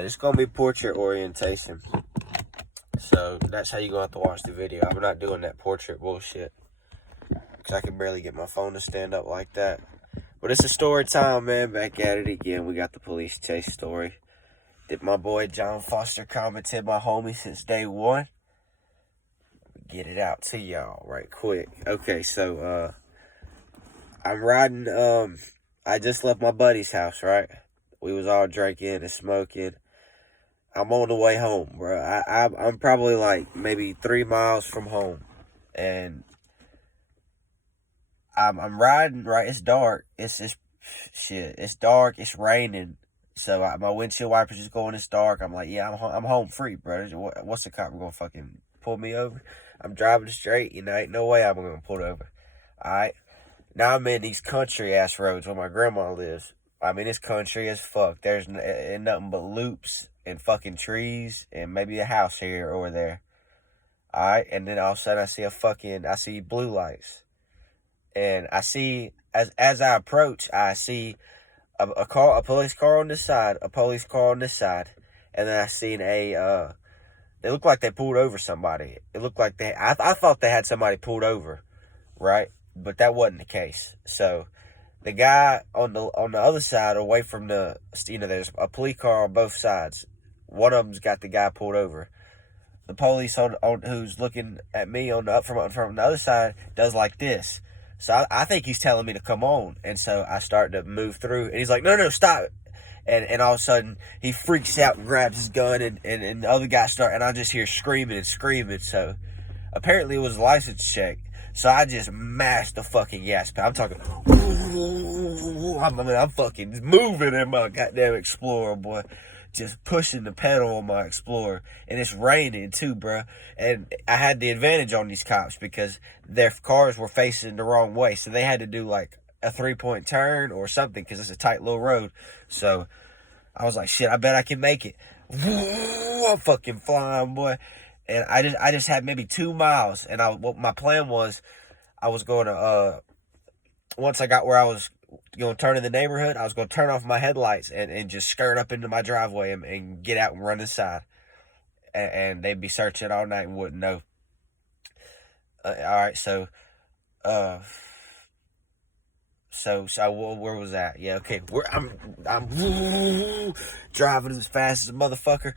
Alright, it's gonna be portrait orientation. So that's how you're gonna have to watch the video. I'm not doing that portrait bullshit, because I can barely get my phone to stand up like that. But it's a story time, man. Back at it again. We got the police chase story that my boy John Foster commented, my homie, since day one. Get it out to y'all right quick. Okay, so I'm riding. I just left my buddy's house, right? We was all drinking and smoking. I'm on the way home, bro. I'm probably like maybe 3 miles from home, and I'm riding, right? It's dark. It's just shit. It's dark. It's raining. So my windshield wipers just going. It's dark. I'm like, yeah, I'm home free, bro. What's the cop gonna fucking pull me over? I'm driving straight. Ain't no way I'm gonna pull over. All right. Now I'm in these country ass roads where my grandma lives. I mean, it's country as fuck. There's nothing but loops and fucking trees and maybe a house here or there. All right. And then all of a sudden I see blue lights. And I see, as I approach, I see a police car on this side, a police car on this side. And then I seen they looked like they pulled over somebody. It looked like I thought they had somebody pulled over, right? But that wasn't the case. So the guy on the other side, away from there's a police car on both sides. One of them's got the guy pulled over. The police on who's looking at me from the other side does like this. So I think he's telling me to come on. And so I start to move through. And he's like, no, stop. And all of a sudden, he freaks out and grabs his gun. And the other guy and I just hear screaming and screaming. So apparently it was a license check. So I just mashed the fucking gas pedal. I'm talking, I'm fucking moving in my goddamn Explorer, boy. Just pushing the pedal on my Explorer. And it's raining too, bro. And I had the advantage on these cops because their cars were facing the wrong way. So they had to do like a 3-point turn or something because it's a tight little road. So I was like, shit, I bet I can make it. I'm fucking flying, boy. And I just had maybe 2 miles. And what my plan was, I was going to, once I got where I was going to turn in the neighborhood, I was going to turn off my headlights and just skirt up into my driveway and get out and run inside. And they'd be searching all night and wouldn't know. All right, so where was that? Yeah, okay. I'm driving as fast as a motherfucker.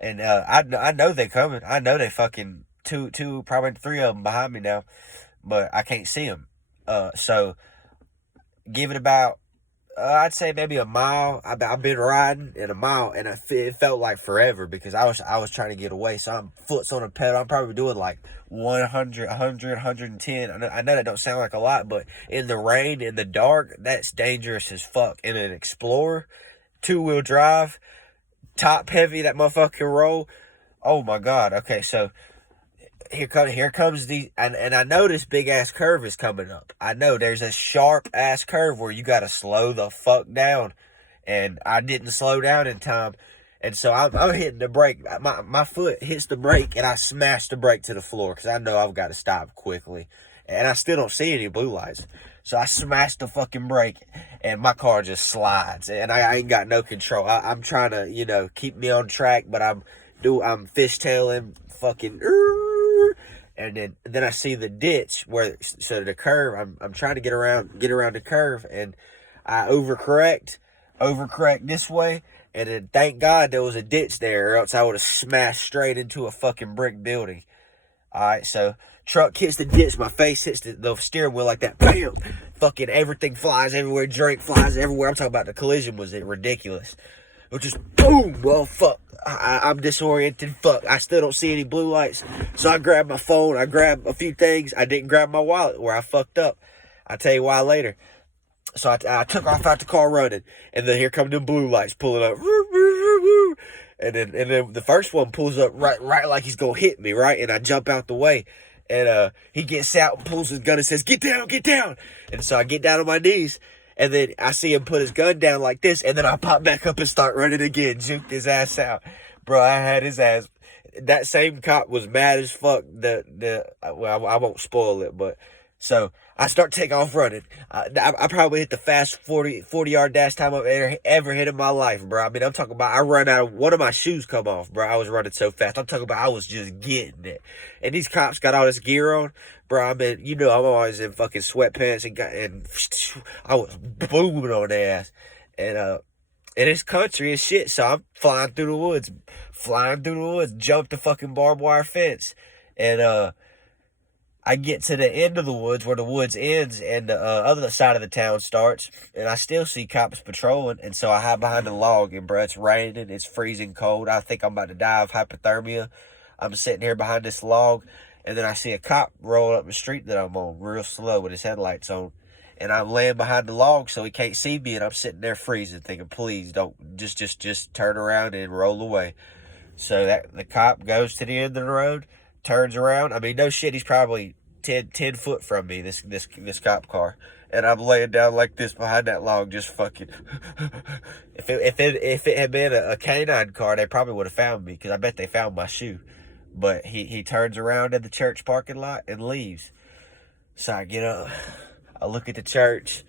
And I know they coming. I know they fucking two, probably 3 of them behind me now, but I can't see them. So give it about, I'd say maybe a mile. I've been riding in a mile, and it felt like forever because I was trying to get away. So I'm foot's on the pedal. I'm probably doing like 100, 110. I know that don't sound like a lot, but in the rain, in the dark, that's dangerous as fuck. In an Explorer, 2-wheel drive, top heavy, that motherfucker can roll. Oh my God. Okay, so here comes and I know this big ass curve is coming up. I know there's a sharp ass curve where you gotta slow the fuck down, and I didn't slow down in time, and so I'm hitting the brake. My foot hits the brake, and I smash the brake to the floor because I know I've got to stop quickly, and I still don't see any blue lights. So I smashed the fucking brake, and my car just slides, and I ain't got no control. I'm trying to, keep me on track, but I'm fishtailing fucking, and then I see the ditch so the curve. I'm trying to get around the curve, and I overcorrect this way, and then thank God there was a ditch there, or else I would have smashed straight into a fucking brick building. All right, so truck hits the ditch, my face hits the steering wheel like that. Bam! Fucking everything flies everywhere, drink flies everywhere. I'm talking about the collision was ridiculous. It was just boom! Well, fuck. I'm disoriented. Fuck. I still don't see any blue lights. So I grabbed my phone. I grabbed a few things. I didn't grab my wallet where I fucked up. I'll tell you why later. So I took off out the car running. And then here come the blue lights pulling up. And then the first one pulls up right like he's gonna hit me, right? And I jump out the way. And he gets out and pulls his gun and says, get down, get down. And so I get down on my knees. And then I see him put his gun down like this. And then I pop back up and start running again. Juked his ass out. Bro, I had his ass. That same cop was mad as fuck. I won't spoil it, but so I start taking off running. I probably hit the fast 40 yard dash time I've ever hit in my life, bro. I mean, I'm talking about I run out of one of my shoes come off, bro. I was running so fast. I'm talking about I was just getting it. And these cops got all this gear on, bro. I mean, you know, I'm always in fucking sweatpants and I was booming on their ass. And it's country as shit, so I'm flying through the woods, jump the fucking barbed wire fence. And I get to the end of the woods where the woods ends and the other side of the town starts, and I still see cops patrolling, and so I hide behind a log, and bro, it's raining, it's freezing cold. I think I'm about to die of hypothermia. I'm sitting here behind this log, and then I see a cop roll up the street that I'm on real slow with his headlights on, and I'm laying behind the log so he can't see me, and I'm sitting there freezing, thinking, please don't just turn around and roll away. So that the cop goes to the end of the road, turns around. I mean, no shit, he's probably 10 foot from me, this cop car. And I'm laying down like this behind that log, just fucking. If it had been a canine car, they probably would have found me, because I bet they found my shoe. But he turns around in the church parking lot and leaves. So I get up, I look at the church,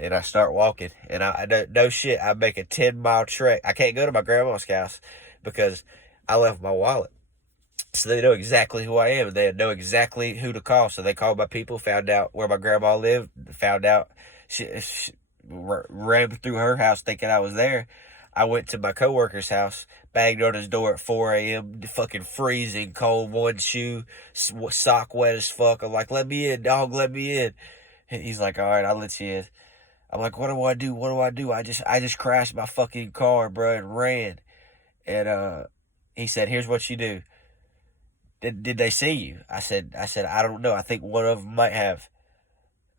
and I start walking. And I no shit, I make a 10-mile trek. I can't go to my grandma's house because I left my wallet. So they know exactly who I am. They know exactly who to call. So they called my people, found out where my grandma lived, found out she ran through her house thinking I was there. I went to my coworker's house, banged on his door at 4 a.m., fucking freezing cold, one shoe, sock wet as fuck. I'm like, let me in, dog, let me in. He's like, all right, I'll let you in. I'm like, what do I do? What do I do? I just crashed my fucking car, bro, and ran. And he said, here's what you do. Did they see you? I said, I don't know. I think one of them might have.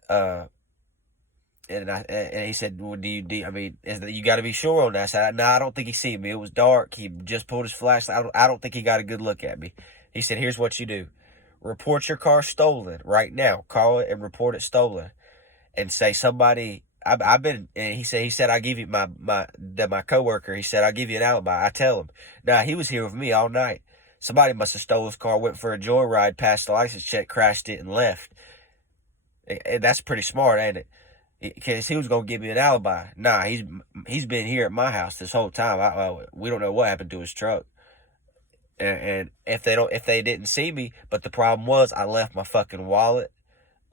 And he said, well, I mean, you got to be sure on that. I said, no, I don't think he seen me. It was dark. He just pulled his flashlight. I don't think he got a good look at me. He said, here's what you do. Report your car stolen right now. Call it and report it stolen. And say somebody, I've been, and he said, I'll give you my coworker. He said, I'll give you an alibi. I tell him. Nah, he was here with me all night. Somebody must have stole his car, went for a joyride, passed the license check, crashed it, and left. And that's pretty smart, ain't it? Because he was gonna give me an alibi. Nah, he's been here at my house this whole time. We don't know what happened to his truck. And if they didn't see me, but the problem was I left my fucking wallet.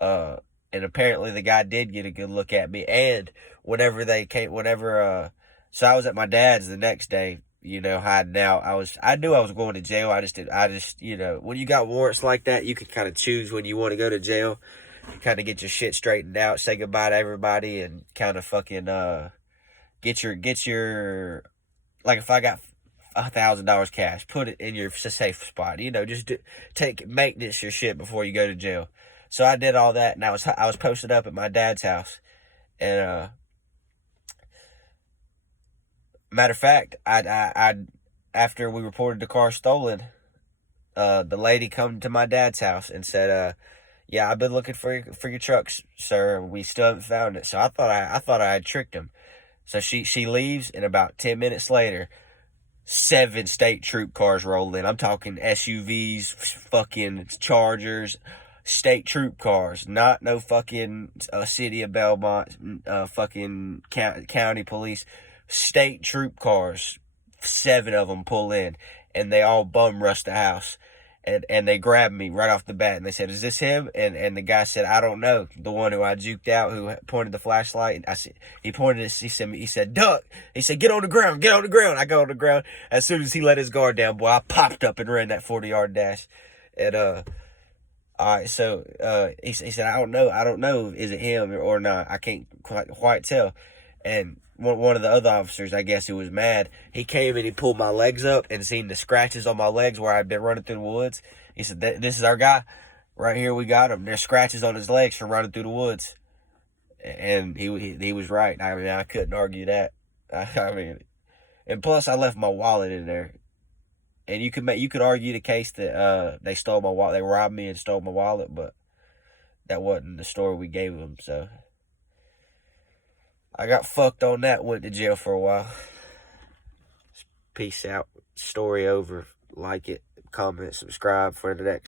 And apparently the guy did get a good look at me. And so I was at my dad's the next day, you know, hiding out. I knew I was going to jail. I just, you know, when you got warrants like that, you can kind of choose when you want to go to jail. You kind of get your shit straightened out, say goodbye to everybody, and kind of fucking get your like if I got $1,000 cash, put it in your safe spot. You know, just make this your shit before you go to jail. So I did all that, and I was posted up at my dad's house, and matter of fact, I after we reported the car stolen, the lady come to my dad's house and said, yeah, I've been looking for your trucks, sir. We still haven't found it. So I thought I had tricked him. So she leaves, and about 10 minutes later, 7 state troop cars roll in. I'm talking SUVs, fucking Chargers, state troop cars, not no fucking city of Belmont, fucking county police. State troop cars, 7 of them pull in, and they all bum rush the house. And they grabbed me right off the bat, and they said, is this him? And the guy said, I don't know. The one who I juked out, who pointed the flashlight. He said, duck. He said, get on the ground. I go on the ground. As soon as he let his guard down, boy, I popped up and ran that 40-yard dash. And, all right, so, he said, I don't know. Is it him or not? I can't quite tell. And one of the other officers, I guess, who was mad, he came and he pulled my legs up and seen the scratches on my legs where I'd been running through the woods. He said, this is our guy. Right here, we got him. There's scratches on his legs from running through the woods. And he was right. I mean, I couldn't argue that. I mean, and plus I left my wallet in there. And you could argue the case that they stole my wallet. They robbed me and stole my wallet, but that wasn't the story we gave them, so I got fucked on that, went to jail for a while. Peace out. Story over. Like it, comment, subscribe for the next.